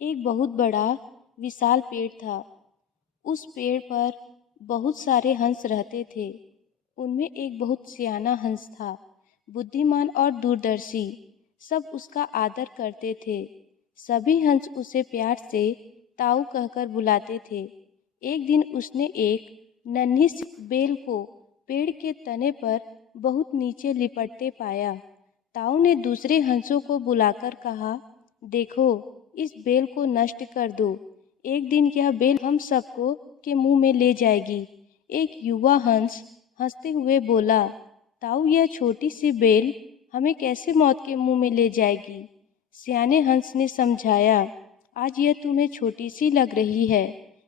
एक बहुत बड़ा विशाल पेड़ था। उस पेड़ पर बहुत सारे हंस रहते थे। उनमें एक बहुत सियाना हंस था, बुद्धिमान और दूरदर्शी। सब उसका आदर करते थे। सभी हंस उसे प्यार से ताऊ कहकर बुलाते थे। एक दिन उसने एक नन्ही सी बेल को पेड़ के तने पर बहुत नीचे लिपटते पाया। ताऊ ने दूसरे हंसों को बुलाकर कहा, देखो, इस बेल को नष्ट कर दो। एक दिन यह बेल हम सबको के मुंह में ले जाएगी। एक युवा हंस हंसते हुए बोला, ताऊ, यह छोटी सी बेल हमें कैसे मौत के मुंह में ले जाएगी? सियाने हंस ने समझाया, आज यह तुम्हें छोटी सी लग रही है।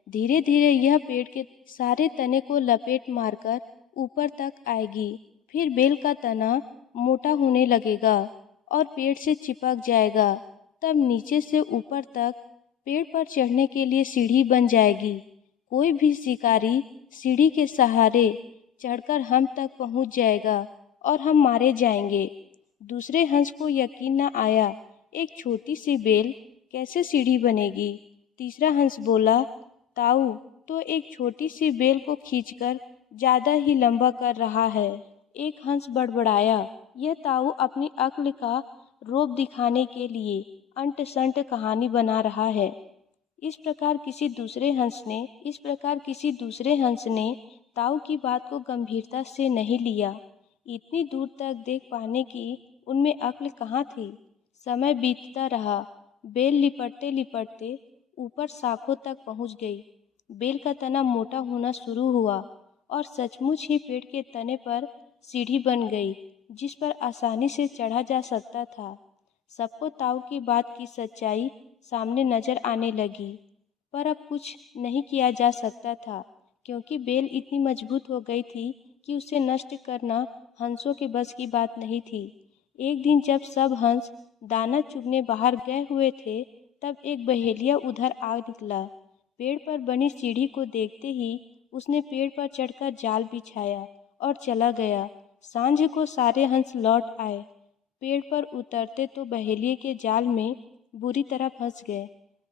धीरे धीरे यह पेड़ के सारे तने को लपेट मारकर ऊपर तक आएगी। फिर बेल का तना मोटा होने लगेगा और पेड़ से चिपक जाएगा। तब नीचे से ऊपर तक पेड़ पर चढ़ने के लिए सीढ़ी बन जाएगी। कोई भी शिकारी सीढ़ी के सहारे चढ़कर हम तक पहुंच जाएगा और हम मारे जाएंगे। दूसरे हंस को यकीन न आया, एक छोटी सी बेल कैसे सीढ़ी बनेगी? तीसरा हंस बोला, ताऊ तो एक छोटी सी बेल को खींचकर ज्यादा ही लंबा कर रहा है। एक हंस बड़बड़ाया, यह ताऊ अपनी अक्ल का रोब दिखाने के लिए अंट संट कहानी बना रहा है। इस प्रकार किसी दूसरे हंस ने ताऊ की बात को गंभीरता से नहीं लिया। इतनी दूर तक देख पाने की उनमें अक्ल कहाँ थी। समय बीतता रहा। बेल लिपटते लिपटते ऊपर शाखों तक पहुंच गई। बेल का तना मोटा होना शुरू हुआ और सचमुच ही पेड़ के तने पर सीढ़ी बन गई, जिस पर आसानी से चढ़ा जा सकता था। सबको ताऊ की बात की सच्चाई सामने नजर आने लगी, पर अब कुछ नहीं किया जा सकता था, क्योंकि बेल इतनी मजबूत हो गई थी कि उसे नष्ट करना हंसों के बस की बात नहीं थी। एक दिन जब सब हंस दाना चुगने बाहर गए हुए थे, तब एक बहेलिया उधर आ निकला। पेड़ पर बनी सीढ़ी को देखते ही उसने पेड़ पर चढ़कर जाल बिछाया और चला गया। सांझ को सारे हंस लौट आए। पेड़ पर उतरते तो बहेलिए के जाल में बुरी तरह फंस गए।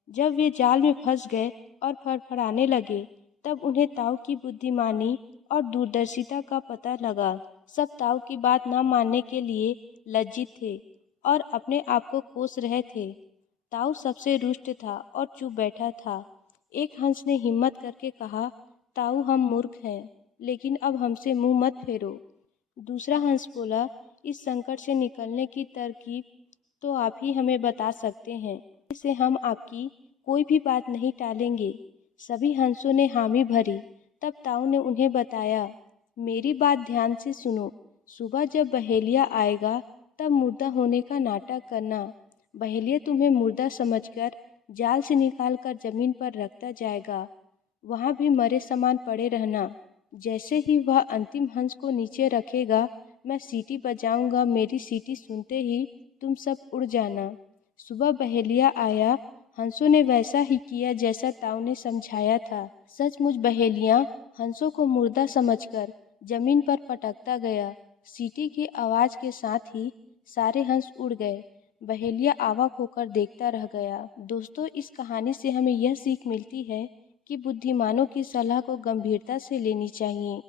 जब वे जाल में फंस गए और फड़फड़ाने लगे, तब उन्हें ताऊ की बुद्धिमानी और दूरदर्शिता का पता लगा। सब ताऊ की बात न मानने के लिए लज्जित थे और अपने आप को कोस रहे थे। ताऊ सबसे रुष्ट था और चुप बैठा था। एक हंस ने हिम्मत करके कहा, ताऊ, हम मूर्ख हैं, लेकिन अब हमसे मुंह मत फेरो। दूसरा हंस बोला, इस संकट से निकलने की तरकीब तो आप ही हमें बता सकते हैं। इससे हम आपकी कोई भी बात नहीं टालेंगे। सभी हंसों ने हामी भरी। तब ताऊ ने उन्हें बताया, मेरी बात ध्यान से सुनो। सुबह जब बहेलिया आएगा, तब मुर्दा होने का नाटक करना। बहेलिया तुम्हें मुर्दा समझकर जाल से निकालकर जमीन पर रखता जाएगा। वहाँ भी मरे समान पड़े रहना। जैसे ही वह अंतिम हंस को नीचे रखेगा, मैं सीटी बजाऊंगा। मेरी सीटी सुनते ही तुम सब उड़ जाना। सुबह बहेलिया आया। हंसों ने वैसा ही किया जैसा ताऊ ने समझाया था। सचमुच बहेलिया हंसों को मुर्दा समझकर जमीन पर पटकता गया। सीटी की आवाज के साथ ही सारे हंस उड़ गए। बहेलिया अवाक होकर देखता रह गया। दोस्तों, इस कहानी से हमें यह सीख मिलती है कि बुद्धिमानों की सलाह को गंभीरता से लेनी चाहिए।